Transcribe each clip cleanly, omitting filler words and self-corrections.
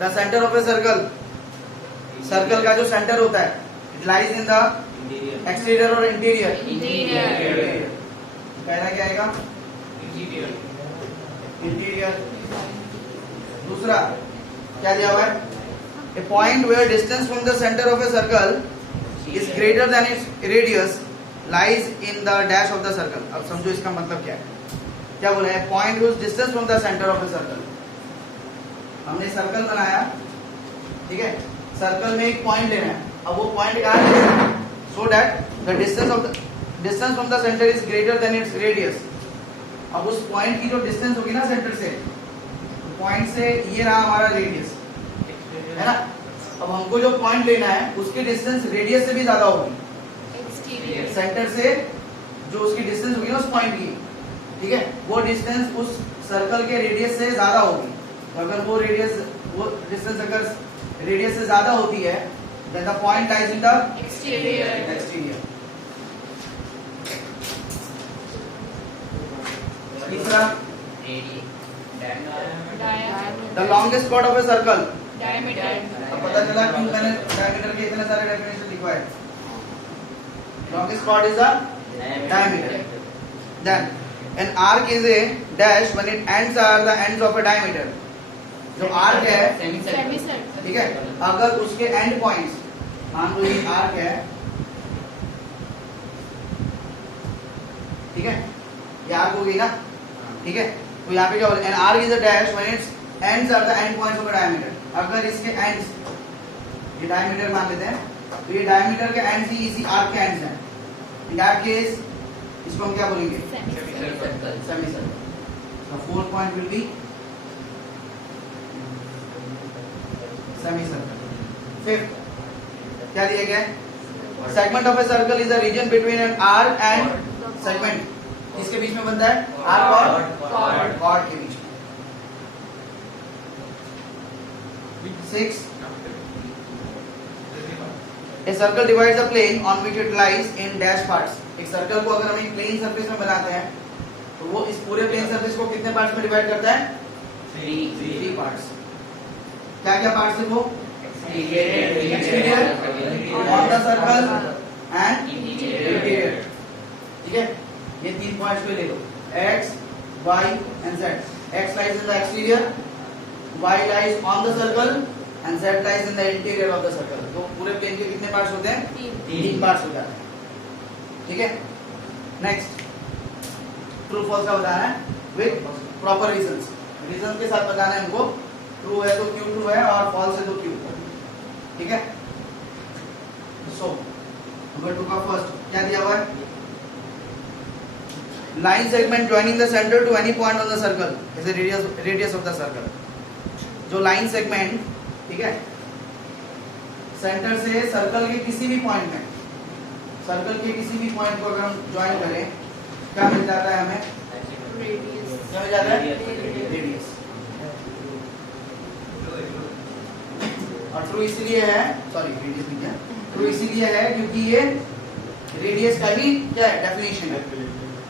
The centre of a circle, circle का जो centre होता है, it lies in the exterior और इंटीरियर। पहला क्या आएगा? इंटीरियर। दूसरा क्या दिया हुआ है? A point where distance from the centre of a circle is greater than its radius lies in the dash of the circle. अब समझो इसका मतलब क्या है। क्या बोला है? Point where distance from the centre of a circle. हमने सर्कल बनाया, ठीक है, सर्कल में एक पॉइंट लेना है। अब वो पॉइंट कहाँ है? So that the distance from the centre is greater than its radius. अब उस पॉइंट की जो डिस्टेंस होगी ना सेंटर से, पॉइंट से ये रहा हमारा रेडियस, है ना। अब हमको जो पॉइंट लेना है उसकी डिस्टेंस रेडियस से भी ज्यादा होगी, सेंटर से जो उसकी डिस्टेंस होगी ना उस पॉइंट की, ठीक है, वो डिस्टेंस उस सर्कल के रेडियस से ज्यादा होगी। अगर वो डिस्टेंस अगर रेडियस से ज्यादा होती है, then the point lies in the exterior. तीसरा, the longest chord of a circle. diameter. अब पता चला क्यों मैंने डायमीटर के इतने सारे डेफिनेशन लिखवाए। longest chord is the diameter. Then an arc is a dash when its ends are the ends of a diameter. जो आर्क है, ठीक है, अगर उसके एंड पॉइंट्स, मान लो ये आर्क है, ठीक है, ये आर्क हो गई ना, ठीक है, तो यहाँ पे क्या बोले? An arc is a dash when its ends are the end points of a diameter. अगर इसके एंड्स, ये डायमीटर मान लेते हैं, तो ये डायमीटर के एंड्स ही इसी आर्क के एंड्स हैं। इन दैट केस इसको हम क्या बोलेंगे? Semi circle. The fourth point will be semi circle. Fifth क्या दिया गया? Segment of a circle is a region between an arc and segment. किसके बीच में बनता है? आर्क और कॉर्ड के बीच में। 6 a circle divides a plane on which it lies in dash parts. एक सर्कल को अगर हम एक प्लेन सरफेस में बनाते हैं तो वो इस पूरे प्लेन सरफेस को कितने पार्ट्स में डिवाइड करता है? 3 पार्ट्स। क्या क्या पार्ट्स है वो? Exterior on the circle and interior, ठीक है। ये 3 पॉइंट्स पे ले लो, x, y and z। x lies in the exterior, y lies on the circle and z lies in the interior of the circle. तो पूरे plane के कितने parts होते हैं? 3 पार्ट्स हो जाते हैं, ठीक है। नेक्स्ट, ट्रू फॉल्स का बताना है विद प्रॉपर रीजंस। रीजंस के साथ बताना है हमको। ट्रू है तो क्यू ट्रू है और फॉल्स है तो क्यू, ठीक है। सो नंबर 2 का फर्स्ट क्या दिया हुआ है? Line segment joining the centre to any point on the circle is the radius of the circle. जो लाइन सेगमेंट, ठीक है, सेंटर से सर्कल के किसी भी पॉइंट में, सर्कल के किसी भी पॉइंट को अगर हम ज्वाइन करें, क्या मिल जाता है हमें? रेडियस। क्या मिल जाता है? रेडियस। और ट्रू इसलिए है, सॉरी रेडियस नहीं है, ट्रू इसलिए है क्योंकि ये रेडियस का ही क्या है? डेफिनेशन है,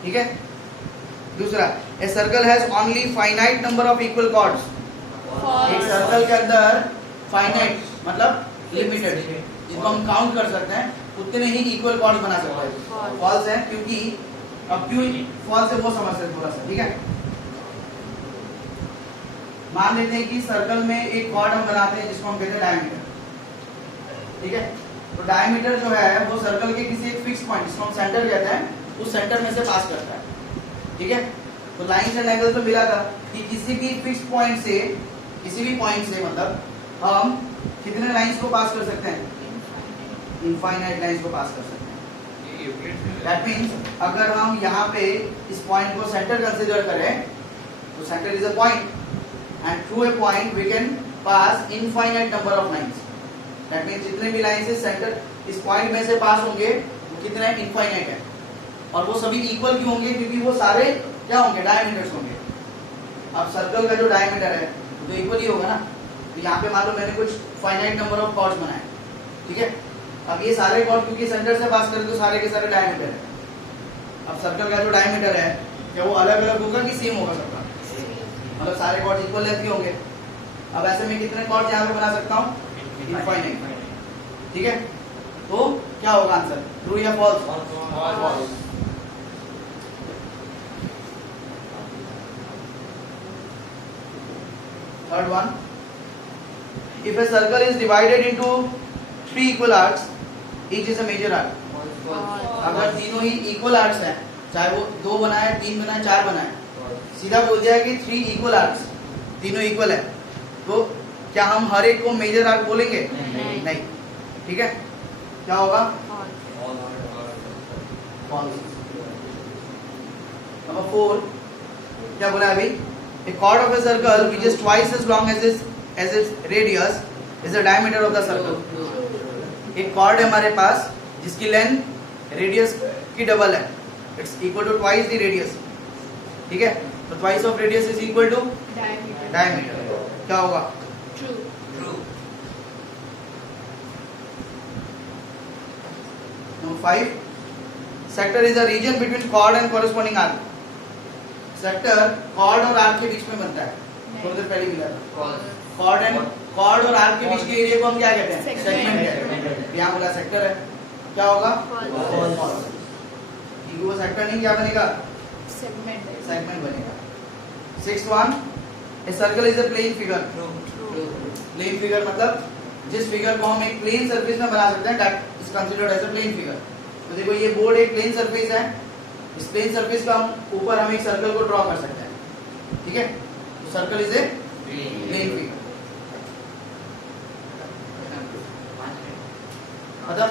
ठीक है। दूसरा, a circle has only finite number of equal chords. एक सर्कल के अंदर फाइनाइट मतलब लिमिटेड, जिसको हम काउंट कर सकते हैं, उतने ही इक्वल कॉर्ड्स बना सकते हैं। फॉल्स है क्योंकि, अब क्यों फॉल्स है वो समझ सकते थोड़ा सा, ठीक है। मान लेते हैं कि सर्कल में एक कॉर्ड हम बनाते हैं जिसको हम कहते हैं डायमीटर, ठीक है। तो डायमीटर जो है वो सर्कल के किसी एक फिक्स पॉइंट, जिसको हम सेंटर कहते हैं, उस सेंटर में से पास करता है, ठीक है। तो लाइन एंड एंगल तो मिला था कि किसी भी फिक्स पॉइंट से, किसी भी पॉइंट से मतलब हम कितने लाइंस को पास कर सकते हैं? इनफाइनाइट लाइंस को पास कर सकते हैं। दैट मींस अगर हम यहाँ पे इस पॉइंट को सेंटर कंसीडर करें, तो centre is a point and through a point we can pass infinite number of lines. That means जितने भी लाइन से सेंटर इस पॉइंट में से पास होंगे वो कितने हैं? इनफाइनाइट है। और वो सभी इक्वल क्यों होंगे? क्योंकि वो सारे क्या होंगे? डायमीटर्स होंगे। अब सर्कल का जो डायमीटर है तो इक्वल ही होगा ना। तो यहाँ पे मान लो मैंने कुछ फाइनाइट नंबर ऑफ कॉर्ड्स बनाए, ठीक है। अब ये सारे कॉर्ड क्योंकि सेंटर से पास करें तो सारे के सारे डायमीटर है। अब सर्कल का जो डायमीटर है क्या वो अलग अलग होगा कि सेम होगा सबका? मतलब सारे कॉर्ड इक्वल लेंथ के होंगे, अब ऐसे में कितने कॉर्ड यहाँ पे बना सकता हूँ? इनफाइनाइट। ठीक है, तो क्या होगा आंसर, ट्रू या false? False. Third one, if a circle is divided into 3 equal arcs, each is a major arc. अगर तीनों ही इक्वल आर्क्स हैं, चाहे वो 2 बनाए, 3 बनाए, 4 बनाए, सीधा बोल दिया है कि 3 इक्वल आर्क्स, तीनों इक्वल है, तो क्या हम हर एक को मेजर आर्क बोलेंगे? नहीं। ठीक है, क्या होगा? नंबर 4 क्या बोला अभी? A chord of a circle which is twice as long as its radius is the diameter of the circle. एक chord है हमारे पास जिसकी लेंथ रेडियस की डबल है, it's equal to twice the radius. ठीक है, तो twice of radius is equal to diameter. क्या होगा? True. Number 5, sector is a region between chord and corresponding arc. Sector chord और आर्क के बीच में बनता है, थोड़ी देर पहले मिला था। कॉर्ड और आर्क के बीच के एरिया को हम क्या कहते हैं? सेगमेंट कहते हैं। यहाँ बोला सेक्टर है, क्या होगा? फॉल्स। क्योंकि वो सेक्टर नहीं, क्या बनेगा? सेगमेंट बनेगा। 6th one, a circle is a plane figure. Plane figure मतलब जिस फिगर को हम एक प्लेन सरफेस में बना सकते हैं, that is considered as a plane figure. तो देखो ये बोर्ड एक प्लेन सरफेस है, इस प्लेन सरफेस का हम ऊपर हम एक सर्कल को ड्रॉ कर सकते हैं। ठीक है, तो circle is a plane figure. खत्म।